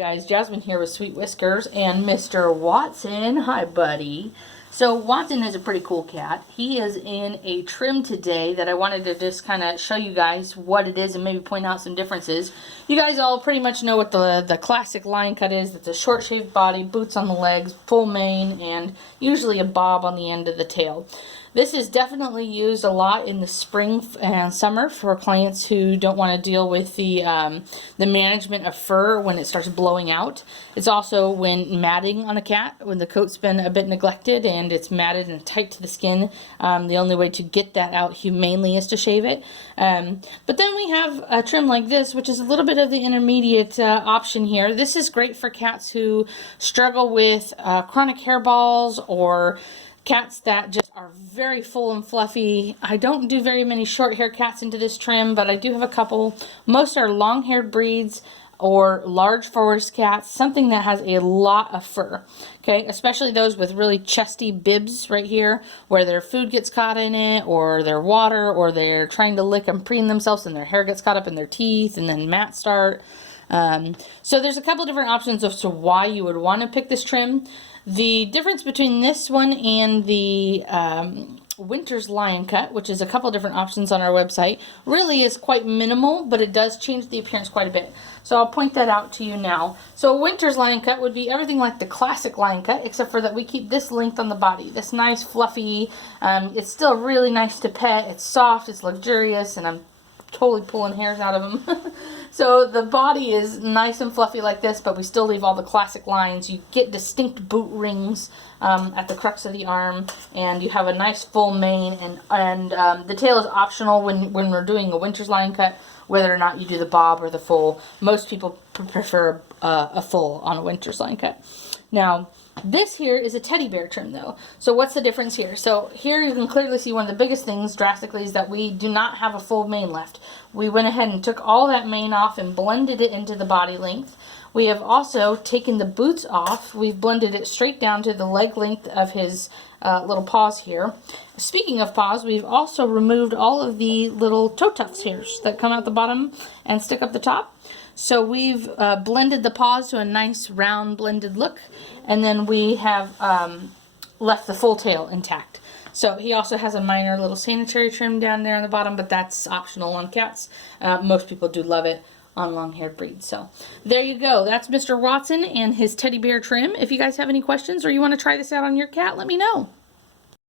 Guys, Jasmine here with Sweet Whiskers and Mr. Watson. Hi, buddy. So Watson is a pretty cool cat. He is in a trim today that I wanted to just kind of show you guys what it is and maybe point out some differences. You guys all pretty much know what the classic line cut is. It's a short shaved body, boots on the legs, full mane, and usually a bob on the end of the tail. This is definitely used a lot in the spring and summer for clients who don't want to deal with the management of fur when it starts blowing out. It's also when matting on a cat, when the coat's been a bit neglected and it's matted and tight to the skin. The only way to get that out humanely is to shave it. But then we have a trim like this, which is a little bit of the intermediate option here. This is great for cats who struggle with chronic hairballs or cats that just are very full and fluffy. I don't do very many short hair cats into this trim, but I do have a couple. Most are long haired breeds or large forest cats, something that has a lot of fur. Okay, especially those with really chesty bibs right here, where their food gets caught in it, or their water, or they're trying to lick and preen themselves and their hair gets caught up in their teeth, and then mats start. So there's a couple different options as to why you would want to pick this trim. The difference between this one and the Winter's Lion Cut, which is a couple different options on our website, really is quite minimal, but it does change the appearance quite a bit. So I'll point that out to you now. So Winter's Lion Cut would be everything like the classic Lion Cut, except for that we keep this length on the body. This nice, fluffy, it's still really nice to pet. It's soft, it's luxurious, and I'm totally pulling hairs out of them. So the body is nice and fluffy like this, but we still leave all the classic lines. You get distinct boot rings at the crux of the arm, and you have a nice full mane, and the tail is optional when we're doing a Winter's Lion Cut, whether or not you do the bob or the full. Most people prefer a full on a Winter's Lion Cut. Now, this here is a teddy bear trim though. So what's the difference here? So here you can clearly see one of the biggest things drastically is that we do not have a full mane left. We went ahead and took all that mane off and blended it into the body length. We have also taken the boots off. We've blended it straight down to the leg length of his little paws here. Speaking of paws, we've also removed all of the little toe tufts hairs that come out the bottom and stick up the top. So we've blended the paws to a nice round blended look, and then we have left the full tail intact. So he also has a minor little sanitary trim down there on the bottom, but that's optional on cats. Most people do love it on long-haired breeds. So there you go. That's Mr. Watson and his teddy bear trim. If you guys have any questions or you want to try this out on your cat, let me know.